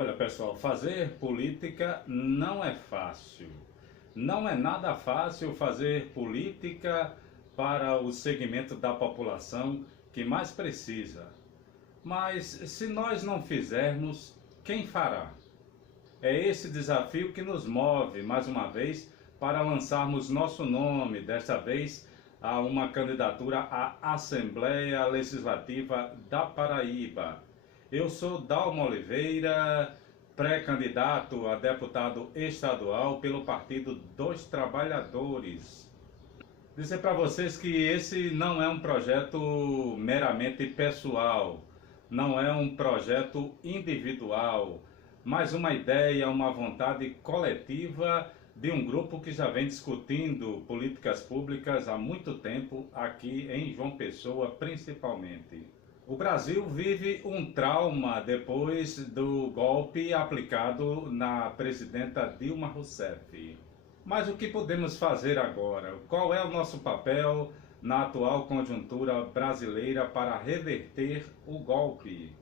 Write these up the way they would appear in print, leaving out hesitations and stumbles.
Olha, pessoal, fazer política não é fácil. Não é nada fácil fazer política para o segmento da população que mais precisa. Mas se nós não fizermos, quem fará? É esse desafio que nos move, mais uma vez, para lançarmos nosso nome, desta vez, a uma candidatura à Assembleia Legislativa da Paraíba. Eu sou Dalmo Oliveira, pré-candidato a deputado estadual pelo Partido dos Trabalhadores. Dizer para vocês que esse não é um projeto meramente pessoal, não é um projeto individual, mas uma ideia, uma vontade coletiva de um grupo que já vem discutindo políticas públicas há muito tempo aqui em João Pessoa, principalmente. O Brasil vive um trauma depois do golpe aplicado na presidenta Dilma Rousseff. Mas o que podemos fazer agora? Qual é o nosso papel na atual conjuntura brasileira para reverter o golpe?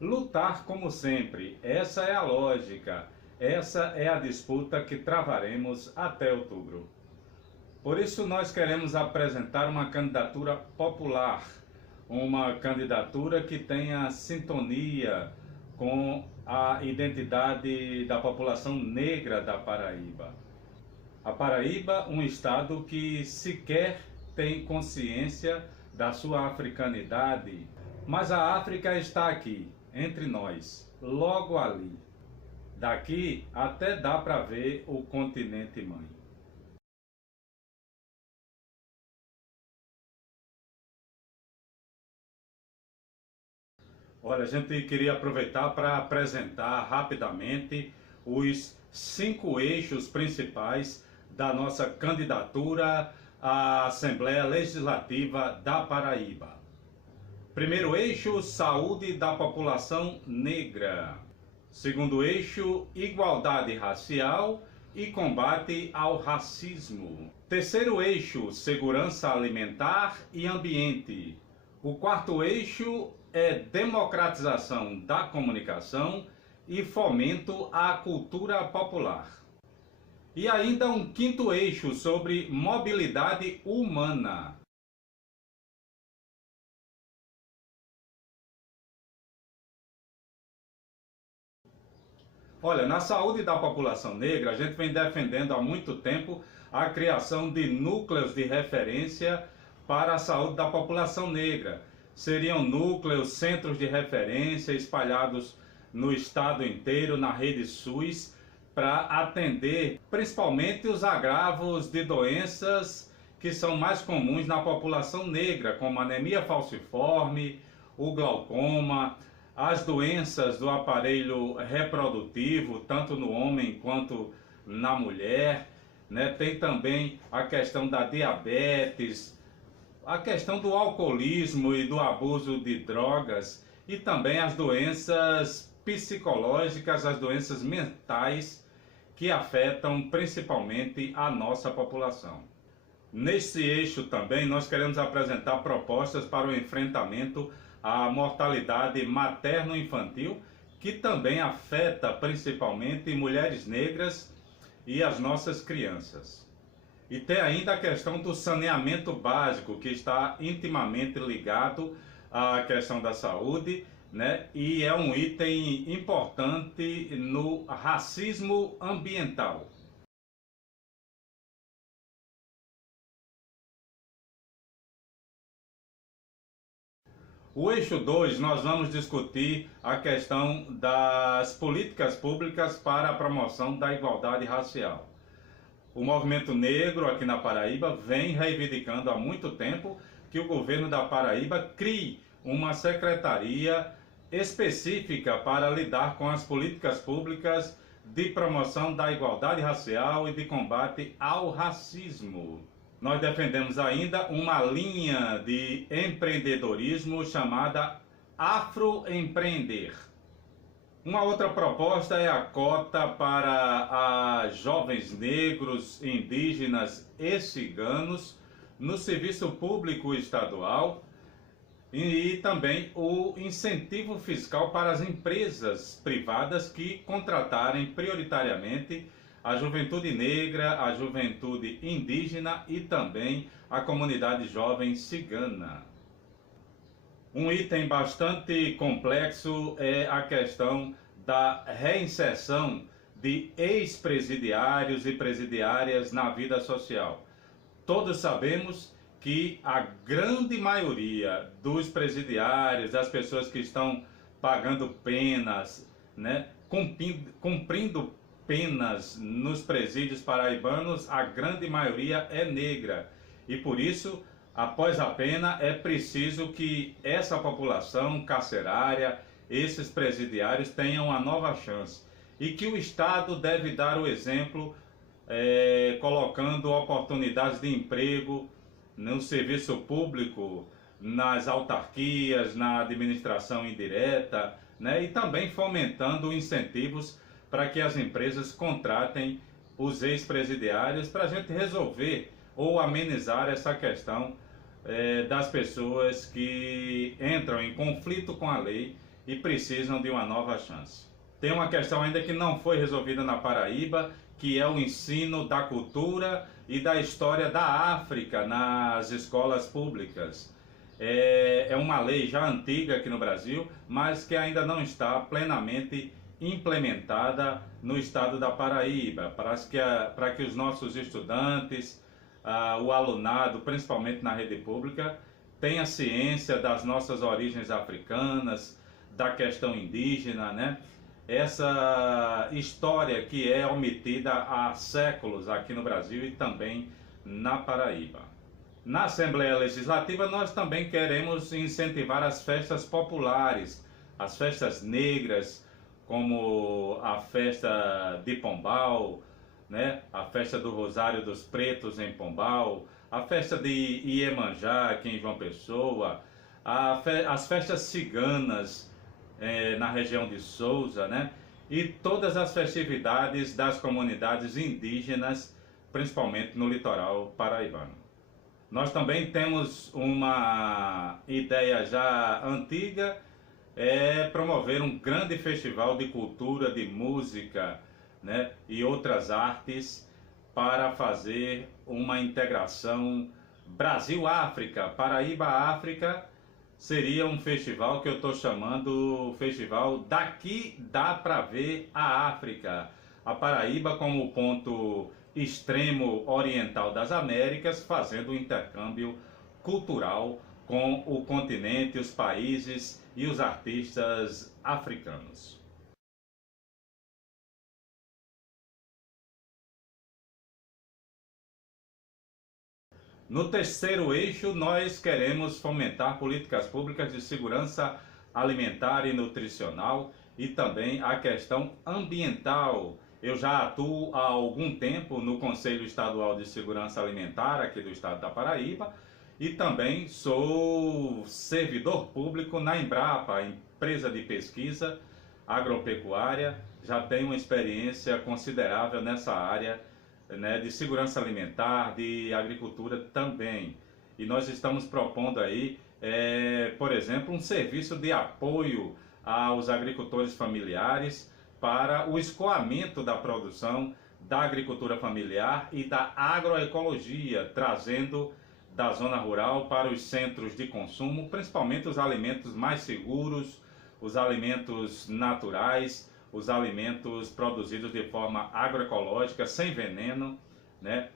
Lutar como sempre, essa é a lógica, essa é a disputa que travaremos até outubro. Por isso nós queremos apresentar uma candidatura popular, uma candidatura que tenha sintonia com a identidade da população negra da Paraíba. A Paraíba, um estado que sequer tem consciência da sua africanidade, mas a África está aqui, entre nós, logo ali. Daqui até dá para ver o continente mãe. Olha, a gente queria aproveitar para apresentar rapidamente os 5 eixos principais da nossa candidatura à Assembleia Legislativa da Paraíba. Primeiro eixo, saúde da população negra. Segundo eixo, igualdade racial e combate ao racismo. Terceiro eixo, segurança alimentar e ambiente. O quarto eixo é democratização da comunicação e fomento à cultura popular. E ainda um quinto eixo sobre mobilidade humana. Olha, na saúde da população negra, a gente vem defendendo há muito tempo a criação de núcleos de referência para a saúde da população negra. Seriam núcleos, centros de referência espalhados no estado inteiro, na rede SUS, para atender principalmente os agravos de doenças que são mais comuns na população negra, como anemia falciforme, o glaucoma, as doenças do aparelho reprodutivo, tanto no homem quanto na mulher, né? Tem também a questão da diabetes, a questão do alcoolismo e do abuso de drogas, e também as doenças psicológicas, as doenças mentais que afetam principalmente a nossa população. Nesse eixo também nós queremos apresentar propostas para o enfrentamento à mortalidade materno-infantil, que também afeta principalmente mulheres negras e as nossas crianças. E tem ainda a questão do saneamento básico, que está intimamente ligado à questão da saúde, né? E é um item importante no racismo ambiental. O eixo 2, nós vamos discutir a questão das políticas públicas para a promoção da igualdade racial. O movimento negro aqui na Paraíba vem reivindicando há muito tempo que o governo da Paraíba crie uma secretaria específica para lidar com as políticas públicas de promoção da igualdade racial e de combate ao racismo. Nós defendemos ainda uma linha de empreendedorismo chamada Afroempreender. Uma outra proposta é a cota para jovens negros, indígenas e ciganos no serviço público estadual, e também o incentivo fiscal para as empresas privadas que contratarem prioritariamente a juventude negra, a juventude indígena e também a comunidade jovem cigana. Um item bastante complexo é a questão da reinserção de ex-presidiários e presidiárias na vida social. Todos sabemos que a grande maioria dos presidiários, das pessoas que estão pagando penas, né, cumprindo penas nos presídios paraibanos, a grande maioria é negra. E por isso, após a pena, é preciso que essa população carcerária, esses presidiários, tenham uma nova chance. E que o Estado deve dar o exemplo, colocando oportunidades de emprego no serviço público, nas autarquias, na administração indireta, né? E também fomentando incentivos para que as empresas contratem os ex-presidiários para a gente resolver ou amenizar essa questão das pessoas que entram em conflito com a lei e precisam de uma nova chance. Tem uma questão ainda que não foi resolvida na Paraíba, que é o ensino da cultura e da história da África nas escolas públicas. É uma lei já antiga aqui no Brasil, mas que ainda não está plenamente implementada no estado da Paraíba, para que os nossos estudantes, o alunado, principalmente na rede pública, tenha ciência das nossas origens africanas, da questão indígena, né? Essa história que é omitida há séculos aqui no Brasil e também na Paraíba. Na Assembleia Legislativa nós também queremos incentivar as festas populares, as festas negras, como a festa de Pombal, né? A festa do Rosário dos Pretos em Pombal, a festa de Iemanjá aqui em João Pessoa, as festas ciganas na região de Sousa, né? E todas as festividades das comunidades indígenas, principalmente no litoral paraibano. Nós também temos uma ideia já antiga, promover um grande festival de cultura, de música, né? E outras artes para fazer uma integração Brasil-África, Paraíba-África. Seria um festival que eu estou chamando Festival Daqui Dá Pra Ver a África. A Paraíba como ponto extremo oriental das Américas, fazendo um intercâmbio cultural com o continente, os países e os artistas africanos. No terceiro eixo, nós queremos fomentar políticas públicas de segurança alimentar e nutricional e também a questão ambiental. Eu já atuo há algum tempo no Conselho Estadual de Segurança Alimentar aqui do estado da Paraíba e também sou servidor público na Embrapa, empresa de pesquisa agropecuária. Já tenho uma experiência considerável nessa área, né, de segurança alimentar, de agricultura também. E nós estamos propondo aí, por exemplo, um serviço de apoio aos agricultores familiares para o escoamento da produção da agricultura familiar e da agroecologia, trazendo da zona rural para os centros de consumo, principalmente os alimentos mais seguros, os alimentos naturais, os alimentos produzidos de forma agroecológica, sem veneno, né?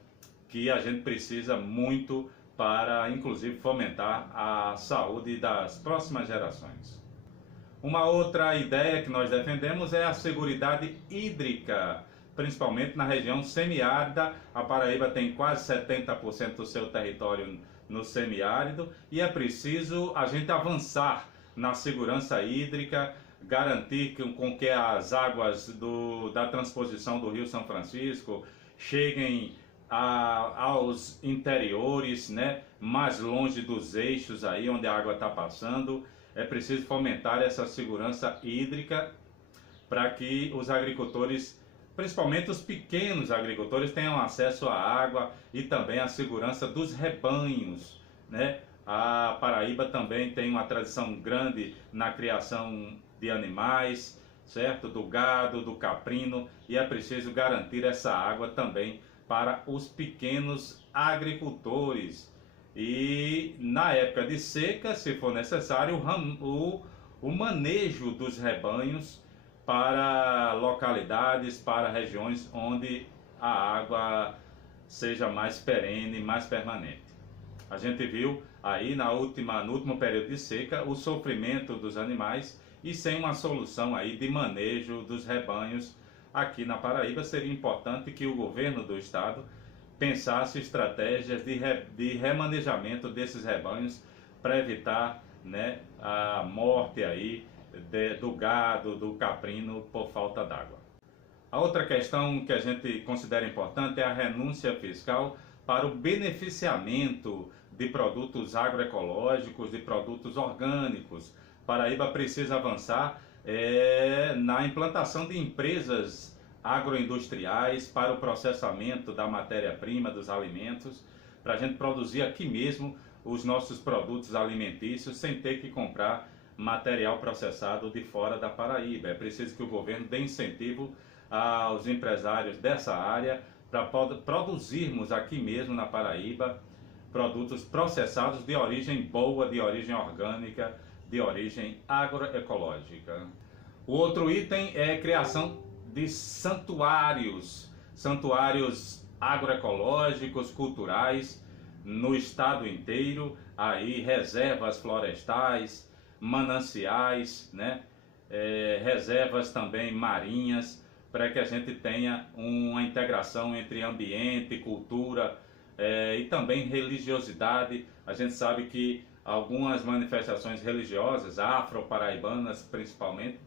Que a gente precisa muito para, inclusive, fomentar a saúde das próximas gerações. Uma outra ideia que nós defendemos é a seguridade hídrica, principalmente na região semiárida. A Paraíba tem quase 70% do seu território no semiárido e é preciso a gente avançar na segurança hídrica, garantir com que as águas da transposição do Rio São Francisco cheguem aos interiores, né, mais longe dos eixos aí onde a água está passando. É preciso fomentar essa segurança hídrica para que os agricultores, principalmente os pequenos agricultores, tenham acesso à água e também à segurança dos rebanhos, né? A Paraíba também tem uma tradição grande na criação de animais, certo? Do gado, do caprino, e é preciso garantir essa água também para os pequenos agricultores. E na época de seca, se for necessário, o manejo dos rebanhos para localidades, para regiões onde a água seja mais perene, mais permanente. A gente viu aí no último período de seca o sofrimento dos animais, e sem uma solução aí de manejo dos rebanhos aqui na Paraíba, seria importante que o governo do estado pensasse estratégias de remanejamento desses rebanhos para evitar, né, a morte aí do gado, do caprino por falta d'água. A outra questão que a gente considera importante é a renúncia fiscal para o beneficiamento de produtos agroecológicos, de produtos orgânicos. Paraíba precisa avançar na implantação de empresas agroindustriais para o processamento da matéria-prima, dos alimentos, para a gente produzir aqui mesmo os nossos produtos alimentícios sem ter que comprar material processado de fora da Paraíba. É preciso que o governo dê incentivo aos empresários dessa área para produzirmos aqui mesmo na Paraíba produtos processados de origem boa, de origem orgânica, de origem agroecológica. O outro item é a criação de santuários agroecológicos, culturais, no estado inteiro, aí reservas florestais, mananciais, né? Reservas também marinhas, para que a gente tenha uma integração entre ambiente, cultura e também religiosidade. A gente sabe que algumas manifestações religiosas, afro-paraibanas principalmente,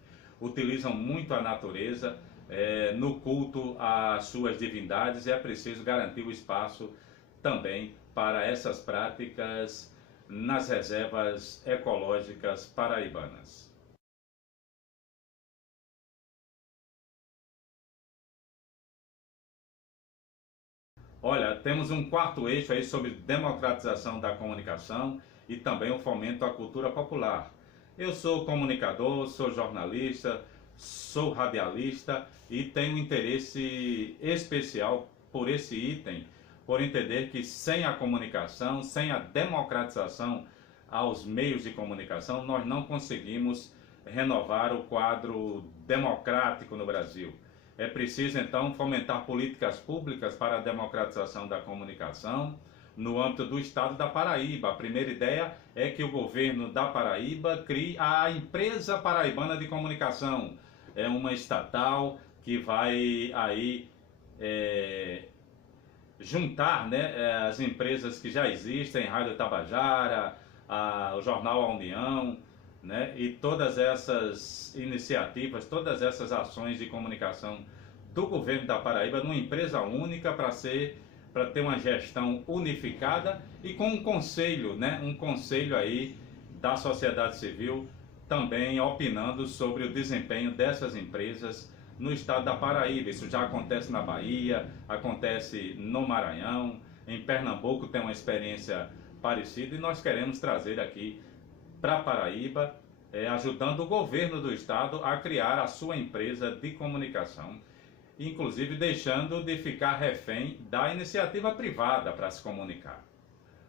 utilizam muito a natureza no culto às suas divindades, e é preciso garantir o espaço também para essas práticas nas reservas ecológicas paraibanas. Olha, temos um quarto eixo aí sobre democratização da comunicação e também o fomento à cultura popular. Eu sou comunicador, sou jornalista, sou radialista e tenho interesse especial por esse item, por entender que sem a comunicação, sem a democratização aos meios de comunicação, nós não conseguimos renovar o quadro democrático no Brasil. É preciso, então, fomentar políticas públicas para a democratização da comunicação no âmbito do estado da Paraíba. A primeira ideia é que o governo da Paraíba crie a Empresa Paraibana de Comunicação. É uma estatal que vai aí juntar, né, as empresas que já existem, Rádio Tabajara, o Jornal A União, né, e todas essas iniciativas, todas essas ações de comunicação do governo da Paraíba numa empresa única para ter uma gestão unificada e com um conselho, né, um conselho aí da sociedade civil também opinando sobre o desempenho dessas empresas no estado da Paraíba. Isso já acontece na Bahia, acontece no Maranhão, em Pernambuco tem uma experiência parecida, e nós queremos trazer aqui para a Paraíba, ajudando o governo do estado a criar a sua empresa de comunicação, inclusive deixando de ficar refém da iniciativa privada para se comunicar.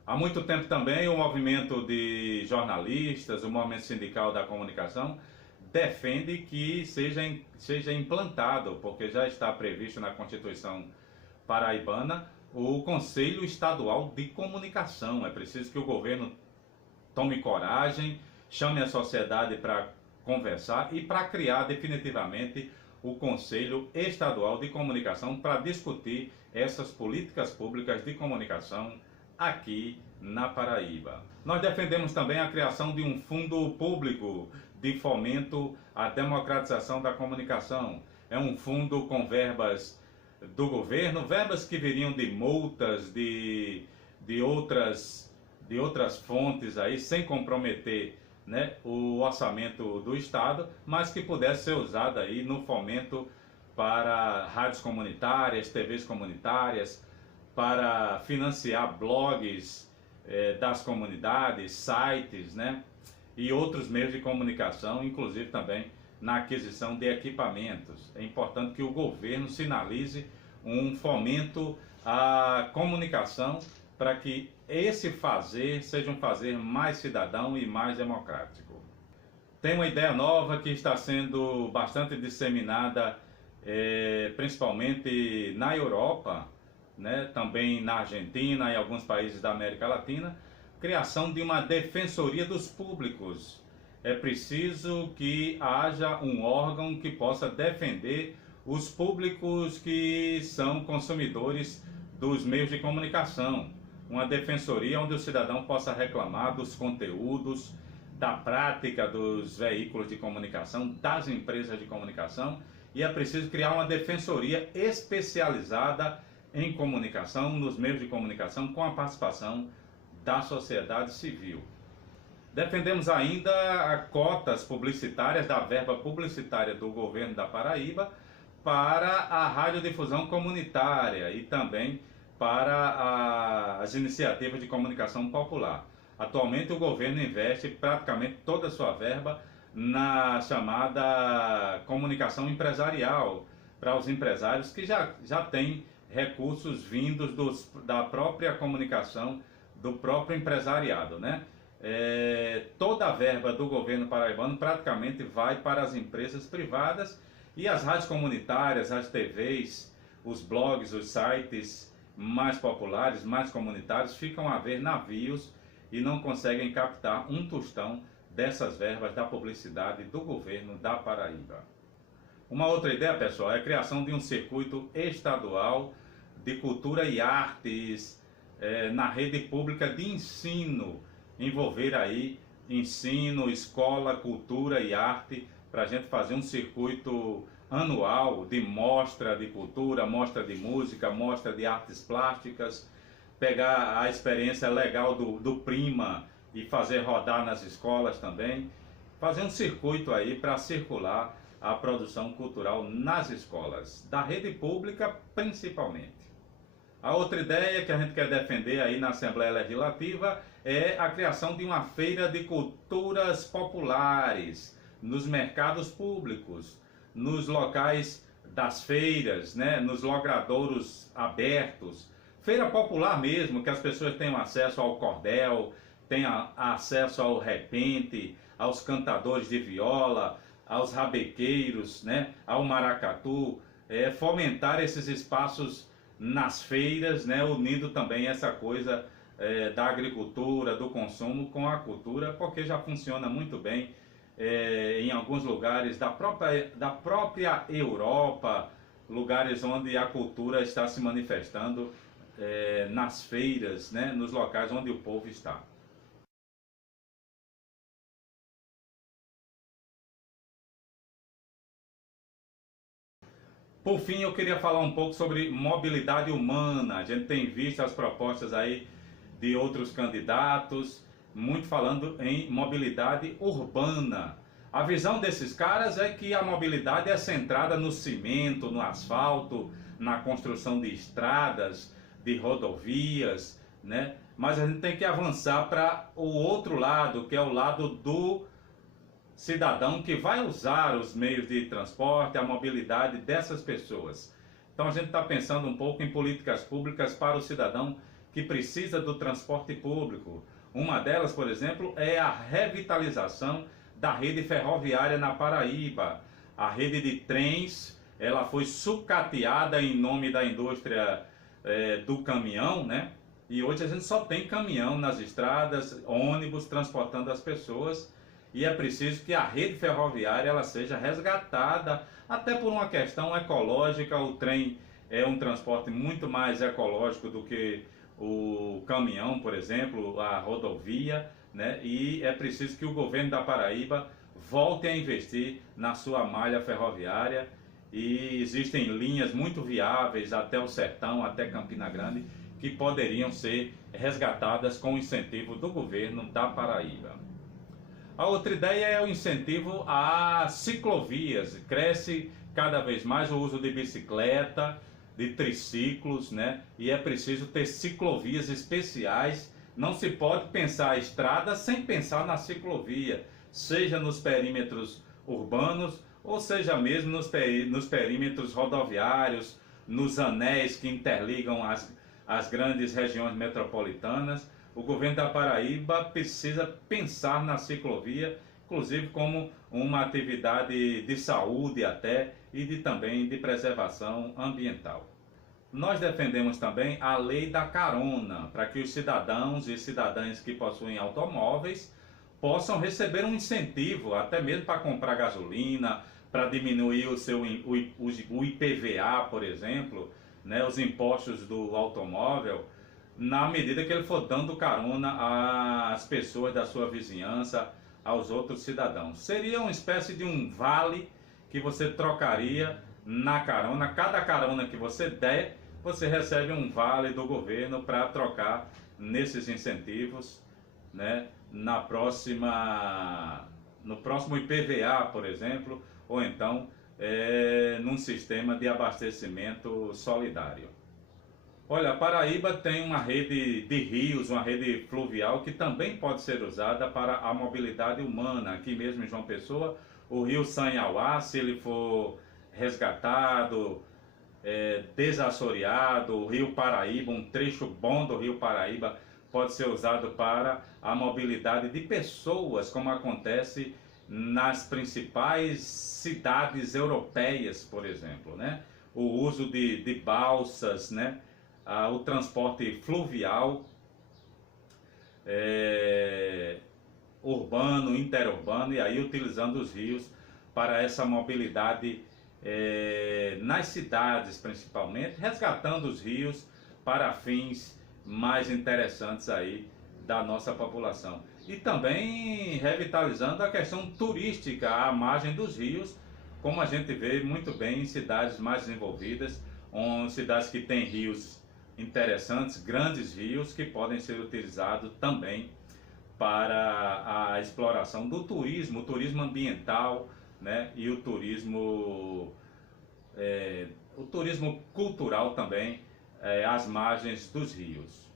Há muito tempo também o movimento de jornalistas, o movimento sindical da comunicação, defende que seja implantado, porque já está previsto na Constituição paraibana, o Conselho Estadual de Comunicação. É preciso que o governo tome coragem, chame a sociedade para conversar e para criar definitivamente o Conselho Estadual de Comunicação para discutir essas políticas públicas de comunicação aqui na Paraíba. Nós defendemos também a criação de um fundo público de fomento à democratização da comunicação. É um fundo com verbas do governo, verbas que viriam de multas, de outras fontes aí, sem comprometer, né, o orçamento do estado, mas que pudesse ser usada aí no fomento para rádios comunitárias, TVs comunitárias, para financiar blogs das comunidades, sites, né? E outros meios de comunicação, inclusive também na aquisição de equipamentos. É importante que o governo sinalize um fomento à comunicação para que esse fazer seja um fazer mais cidadão e mais democrático. Tem uma ideia nova que está sendo bastante disseminada, principalmente na Europa, né, também na Argentina e alguns países da América Latina, criação de uma defensoria dos públicos. É preciso que haja um órgão que possa defender os públicos que são consumidores dos meios de comunicação. Uma defensoria onde o cidadão possa reclamar dos conteúdos, da prática dos veículos de comunicação, das empresas de comunicação, e é preciso criar uma defensoria especializada em comunicação, nos meios de comunicação, com a participação da sociedade civil. Defendemos ainda cotas publicitárias da verba publicitária do governo da Paraíba para a radiodifusão comunitária e também para as iniciativas de comunicação popular. Atualmente o governo investe praticamente toda a sua verba na chamada comunicação empresarial, para os empresários que já têm recursos vindos da própria comunicação, do próprio empresariado, né? Toda a verba do governo paraibano praticamente vai para as empresas privadas e as rádios comunitárias, as TVs, os blogs, os sites mais populares, mais comunitários, ficam a ver navios e não conseguem captar um tostão dessas verbas da publicidade do governo da Paraíba. Uma outra ideia, pessoal, é a criação de um circuito estadual de cultura e artes na rede pública de ensino, envolver aí ensino, escola, cultura e arte, para a gente fazer um circuito anual de mostra de cultura, mostra de música, mostra de artes plásticas, pegar a experiência legal do Prima e fazer rodar nas escolas também, fazer um circuito aí para circular a produção cultural nas escolas, da rede pública principalmente. A outra ideia que a gente quer defender aí na Assembleia Legislativa é a criação de uma feira de culturas populares nos mercados públicos, nos locais das feiras, né, nos logradouros abertos, feira popular mesmo, que as pessoas tenham acesso ao cordel, tenham acesso ao repente, aos cantadores de viola, aos rabequeiros, né, ao maracatu, fomentar esses espaços nas feiras, né, unindo também essa coisa da agricultura, do consumo com a cultura, porque já funciona muito bem em alguns lugares da própria Europa, lugares onde a cultura está se manifestando nas feiras, né, nos locais onde o povo está. Por fim, eu queria falar um pouco sobre mobilidade humana. A gente tem visto as propostas aí de outros candidatos, muito falando em mobilidade urbana. A visão desses caras é que a mobilidade é centrada no cimento, no asfalto, na construção de estradas, de rodovias, né? Mas a gente tem que avançar para o outro lado, que é o lado do cidadão que vai usar os meios de transporte, a mobilidade dessas pessoas. Então a gente está pensando um pouco em políticas públicas para o cidadão que precisa do transporte público. Uma delas, por exemplo, é a revitalização da rede ferroviária na Paraíba. A rede de trens, ela foi sucateada em nome da indústria do caminhão, né? E hoje a gente só tem caminhão nas estradas, ônibus transportando as pessoas. E é preciso que a rede ferroviária ela seja resgatada, até por uma questão ecológica. O trem é um transporte muito mais ecológico do que o caminhão, por exemplo, a rodovia, né? E é preciso que o governo da Paraíba volte a investir na sua malha ferroviária. E existem linhas muito viáveis até o Sertão, até Campina Grande, que poderiam ser resgatadas com o incentivo do governo da Paraíba. A outra ideia é o incentivo a ciclovias. Cresce cada vez mais o uso de bicicleta, de triciclos, né? E é preciso ter ciclovias especiais Não se pode pensar a estrada sem pensar na ciclovia, seja nos perímetros urbanos ou seja mesmo nos perímetros rodoviários, nos anéis que interligam as grandes regiões metropolitanas. O governo da Paraíba precisa pensar na ciclovia, inclusive como uma atividade de saúde até e também de preservação ambiental. Nós defendemos também a lei da carona, para que os cidadãos e cidadãs que possuem automóveis possam receber um incentivo, até mesmo para comprar gasolina, para diminuir o IPVA, por exemplo, né, os impostos do automóvel, na medida que ele for dando carona às pessoas da sua vizinhança, aos outros cidadãos. Seria uma espécie de um vale que você trocaria na carona. Cada carona que você der, você recebe um vale do governo para trocar nesses incentivos, né, no próximo IPVA, por exemplo, ou então num sistema de abastecimento solidário. Olha, a Paraíba tem uma rede de rios, uma rede fluvial que também pode ser usada para a mobilidade humana. Aqui mesmo em João Pessoa, o rio Sanhauá, se ele for resgatado, desassoreado, o rio Paraíba, um trecho bom do rio Paraíba pode ser usado para a mobilidade de pessoas, como acontece nas principais cidades europeias, por exemplo, né? O uso de balsas, né? O transporte fluvial, urbano, interurbano, e aí utilizando os rios para essa mobilidade nas cidades principalmente, resgatando os rios para fins mais interessantes aí da nossa população. E também revitalizando a questão turística à margem dos rios, como a gente vê muito bem em cidades mais desenvolvidas, cidades que têm rios interessantes, grandes rios que podem ser utilizados também para a exploração do turismo, o turismo ambiental, né, e o turismo cultural também, às margens dos rios.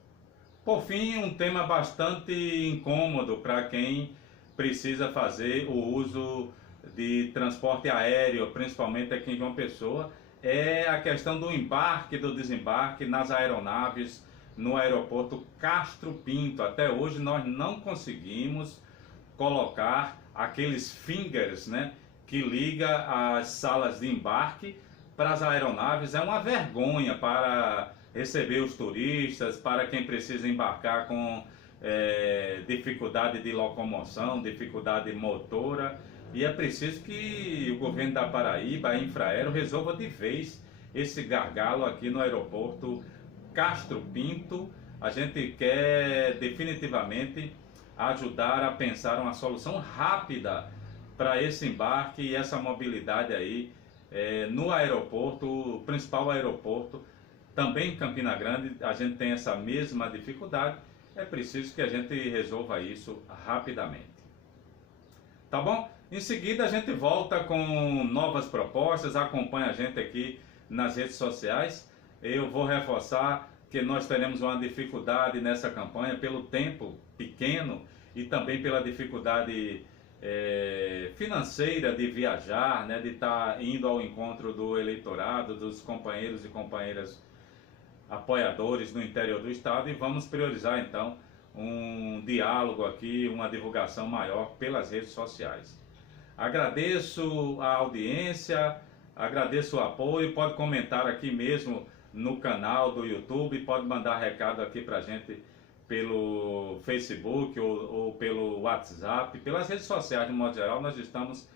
Por fim, um tema bastante incômodo para quem precisa fazer o uso de transporte aéreo, principalmente aqui em João Pessoa, é a questão do embarque e do desembarque nas aeronaves no aeroporto Castro Pinto. Até hoje nós não conseguimos colocar aqueles fingers, né, que liga as salas de embarque para as aeronaves. É uma vergonha para receber os turistas, para quem precisa embarcar com dificuldade de locomoção, dificuldade motora. E é preciso que o governo da Paraíba, a Infraero, resolva de vez esse gargalo aqui no aeroporto Castro Pinto. A gente quer definitivamente ajudar a pensar uma solução rápida para esse embarque e essa mobilidade aí no aeroporto, o principal aeroporto, também em Campina Grande. A gente tem essa mesma dificuldade. É preciso que a gente resolva isso rapidamente. Tá bom? Em seguida a gente volta com novas propostas. Acompanhe a gente aqui nas redes sociais. Eu vou reforçar que nós teremos uma dificuldade nessa campanha pelo tempo pequeno e também pela dificuldade financeira de viajar, né, de estar indo ao encontro do eleitorado, dos companheiros e companheiras apoiadores no interior do estado, e vamos priorizar então um diálogo aqui, uma divulgação maior pelas redes sociais. Agradeço a audiência, agradeço o apoio. Pode comentar aqui mesmo no canal do YouTube, pode mandar recado aqui pra gente pelo Facebook ou pelo WhatsApp, pelas redes sociais de modo geral. Nós estamos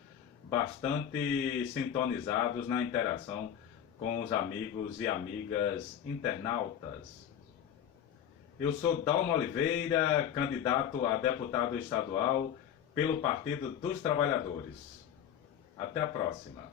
bastante sintonizados na interação com os amigos e amigas internautas. Eu sou Dalmo Oliveira, candidato a deputado estadual pelo Partido dos Trabalhadores. Até a próxima.